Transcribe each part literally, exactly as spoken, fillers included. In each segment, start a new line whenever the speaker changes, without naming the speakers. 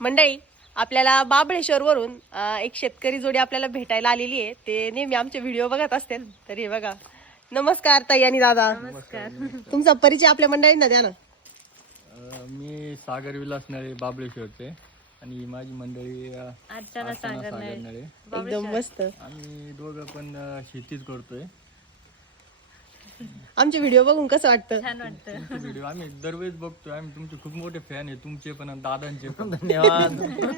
मंडळी आपल्याला महाबळेश्वर वरून एक शेतकरी जोडी आपल्याला भेटायला आलेली आहे. ते नेहमी आमचे व्हिडिओ बघत असतील. तर हे बघा. नमस्कार ताई आणि दादा.
नमस्कार.
तुमचा परिचय आपल्या मंडळींना द्या ना.
मी सागर विलास नळे बाबळेश्वरचे आणि माझी मंडळी
अर्चना सागर नळे.
एकदम मस्त.
आम्ही दोघं पण शेतीच करतोय.
आमचे व्हिडिओ बघून कसं वाटतं?
छान वाटतं.
व्हिडिओ आम्ही दरवेळेस बघतोय. आम्ही तुमचे खूप मोठे फॅन आहे, तुमचे पण आणि दादांचे पण.
धन्यवाद.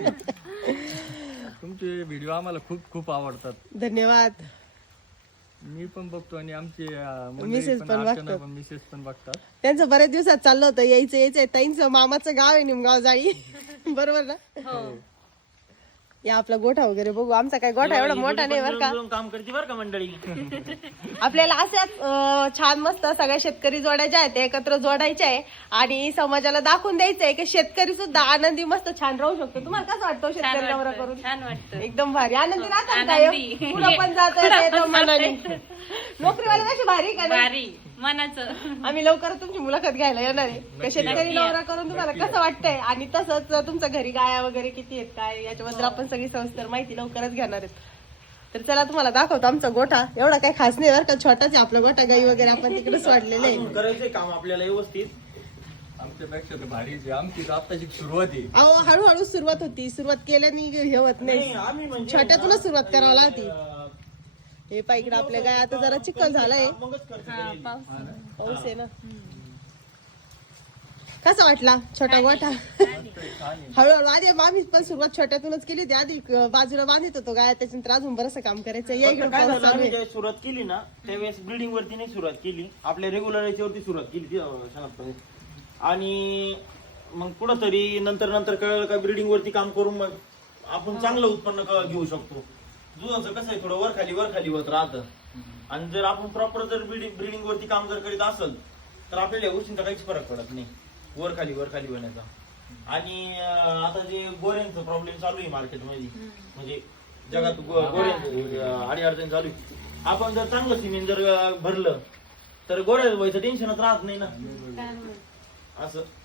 तुमचे व्हिडिओ आम्हाला खूप खूप आवडतात.
धन्यवाद.
मी पण बघतो आणि आमचे
मिसेस
पण
पण
अर्चना
बघतात.
पण मिसेस पण बघतात.
त्यांचं बऱ्याच दिवसात चाललं होतं यायचं यायचंय. ताईंचं मामाचं गाव आहे निमगाव जाळी. बरोबर ना?
हो.
या आपला गोठा वगैरे बघू. आमचा काय गोठा एवढा मोठा नाही बरं का.
काम करते बरं का मंडळी.
आपल्याला अशाच अं, छान मस्त सगळ्या शेतकरी जोडायच्या आहेत, एकत्र जोडायच्या आहे आणि समाजाला दाखवून द्यायचंय की शेतकरी सुद्धा आनंदी मस्त छान राहू शकतो. तुम्हाला कसं वाटतं
छान
शेतकरी नवरा
वाटतं.
करून?
छान वाटतं.
एकदम भारी आनंदी राहतात
आनंदी.
काय पुढं पण जातोय मनाने. नोकरीवाला कशी भारी का नाही?
भारी मनाचं.
आम्ही लवकरच तुमची मुलाखत घ्यायला येणार आहे. का शेतकरी नवरा करून तुम्हाला कसं वाटतंय आणि तसंच तुमच्या घरी गाया वगैरे किती आहेत काय याच्याबद्दल आपण सगळी सविस्तर माहिती लवकरच घेणार आहेत. तर चला तुम्हाला दाखवतो आमचा गोठा. एवढा काही खास नाही बरं का, छोटाच आहे आपला गोठा. गाई वगैरे आपण तिकडे सोडलेले आहे.
करायचंय काम आपल्याला व्यवस्थित.
आमच्यापेक्षा तर भारीच आहे. आमची आत्ताची सुरुवात आहे.
अहो हळूहळू सुरुवात होती. सुरुवात केल्याने हे होत नाही.
आम्ही म्हणजे
छोट्यातूनच सुरुवात करावी लागती. हे पाय इकडे आपल्या गाय आता जरा चिखल झालाय.
मगच करते.
हा, पाऊस.
पाऊस आहे ना. कसा वाटला छोटा गोठा? हळूहळू आधी आम्ही पण सुरुवात छोट्यातूनच केली होती. आधी बाजूला बांधित होतो गाय, त्याच्यानंतर अजून बरंच काम करायचं. या इकडे
काय
पाऊस
झालं,
चालू
आम्ही
आहे.
ज्यावेळेस सुरुवात केली ना त्यावेळेस ब्रिडिंग वरती नाही सुरुवात केली, आपल्या रेग्युलर याच्यावरती सुरुवात केली ती शांतपणे. आणि मग कुठंतरी नंतर नंतर कळलं का ब्रिडिंग वरती काम करून मग आपण चांगलं उत्पन्न क- घेऊ शकतो. दुधाचं कसं आहे थोडं वर खाली वर खाली होत राहतं. आणि जर आपण प्रॉपर जर ब्रिडिंग ब्रिडिंग वरती काम जर करीत असेल तर आपल्याला या गोष्टींचा काहीच फरक पडत नाही वर खाली वर खाली होण्याचा. आणि अं, आता जे गोऱ्यांचा प्रॉब्लेम चालू आहे मार्केटमध्ये, म्हणजे जगात गो- गोऱ्यांचं अडी अडचणी चालू आहे. आपण जर चांगलं सिमेंट जर अं, भरलं तर गोऱ्या व्हायचं टेन्शनच राहत नाही ना. असं